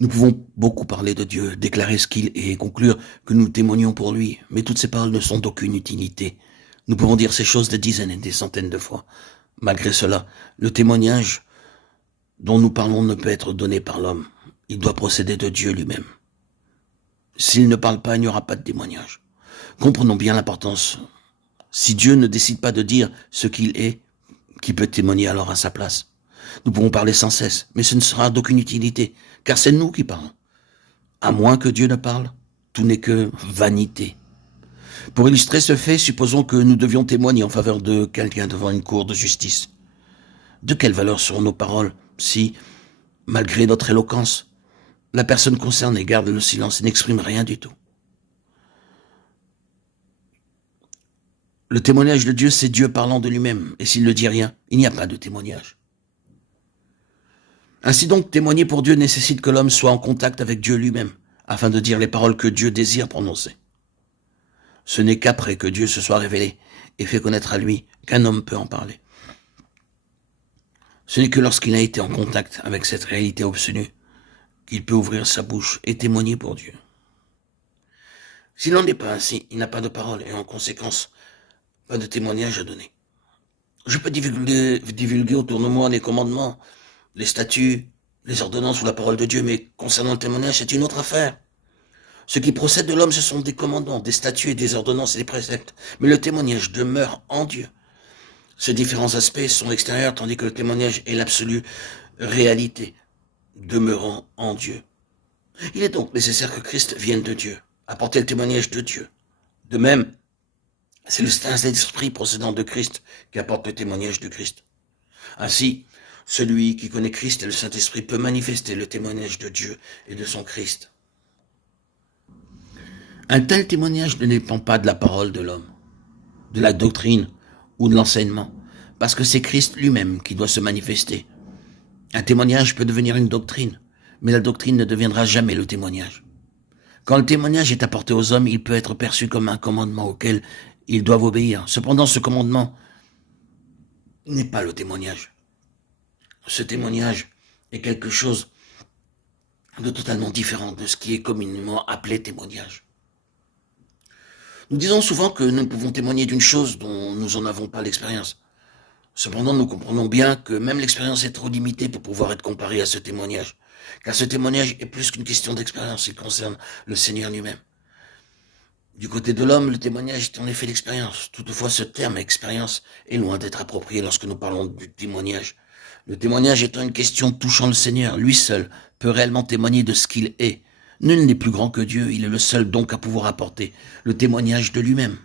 Nous pouvons beaucoup parler de Dieu, déclarer ce qu'il est et conclure que nous témoignons pour lui, mais toutes ces paroles ne sont d'aucune utilité. Nous pouvons dire ces choses des dizaines et des centaines de fois. Malgré cela, le témoignage dont nous parlons ne peut être donné par l'homme. Il doit procéder de Dieu lui-même. S'il ne parle pas, il n'y aura pas de témoignage. Comprenons bien l'importance. Si Dieu ne décide pas de dire ce qu'il est, qui peut témoigner alors à sa place? Nous pouvons parler sans cesse, mais ce ne sera d'aucune utilité, car c'est nous qui parlons. À moins que Dieu ne parle, tout n'est que vanité. Pour illustrer ce fait, supposons que nous devions témoigner en faveur de quelqu'un devant une cour de justice. De quelle valeur seront nos paroles si, malgré notre éloquence, la personne concernée garde le silence et n'exprime rien du tout? Le témoignage de Dieu, c'est Dieu parlant de lui-même, et s'il ne dit rien, il n'y a pas de témoignage. Ainsi donc, témoigner pour Dieu nécessite que l'homme soit en contact avec Dieu lui-même, afin de dire les paroles que Dieu désire prononcer. Ce n'est qu'après que Dieu se soit révélé et fait connaître à lui qu'un homme peut en parler. Ce n'est que lorsqu'il a été en contact avec cette réalité obtenue qu'il peut ouvrir sa bouche et témoigner pour Dieu. S'il n'en est pas ainsi, il n'a pas de parole et en conséquence, pas de témoignage à donner. Je peux divulguer autour de moi les commandements, les statuts, les ordonnances ou la parole de Dieu, mais concernant le témoignage, c'est une autre affaire. Ce qui procède de l'homme, ce sont des commandements, des statuts et des ordonnances et des préceptes. Mais le témoignage demeure en Dieu. Ces différents aspects sont extérieurs, tandis que le témoignage est l'absolue réalité, demeurant en Dieu. Il est donc nécessaire que Christ vienne de Dieu, apporter le témoignage de Dieu. De même, c'est le Saint-Esprit procédant de Christ qui apporte le témoignage de Christ. Ainsi, celui qui connaît Christ et le Saint-Esprit peut manifester le témoignage de Dieu et de son Christ. Un tel témoignage ne dépend pas de la parole de l'homme, de la doctrine ou de l'enseignement, parce que c'est Christ lui-même qui doit se manifester. Un témoignage peut devenir une doctrine, mais la doctrine ne deviendra jamais le témoignage. Quand le témoignage est apporté aux hommes, il peut être perçu comme un commandement auquel ils doivent obéir. Cependant, ce commandement n'est pas le témoignage. Ce témoignage est quelque chose de totalement différent de ce qui est communément appelé témoignage. Nous disons souvent que nous ne pouvons témoigner d'une chose dont nous n'en avons pas l'expérience. Cependant, nous comprenons bien que même l'expérience est trop limitée pour pouvoir être comparée à ce témoignage. Car ce témoignage est plus qu'une question d'expérience, il concerne le Seigneur lui-même. Du côté de l'homme, le témoignage est en effet l'expérience. Toutefois, ce terme expérience est loin d'être approprié lorsque nous parlons du témoignage. Le témoignage étant une question touchant le Seigneur, lui seul peut réellement témoigner de ce qu'il est. Nul n'est plus grand que Dieu, il est le seul donc à pouvoir apporter le témoignage de lui-même.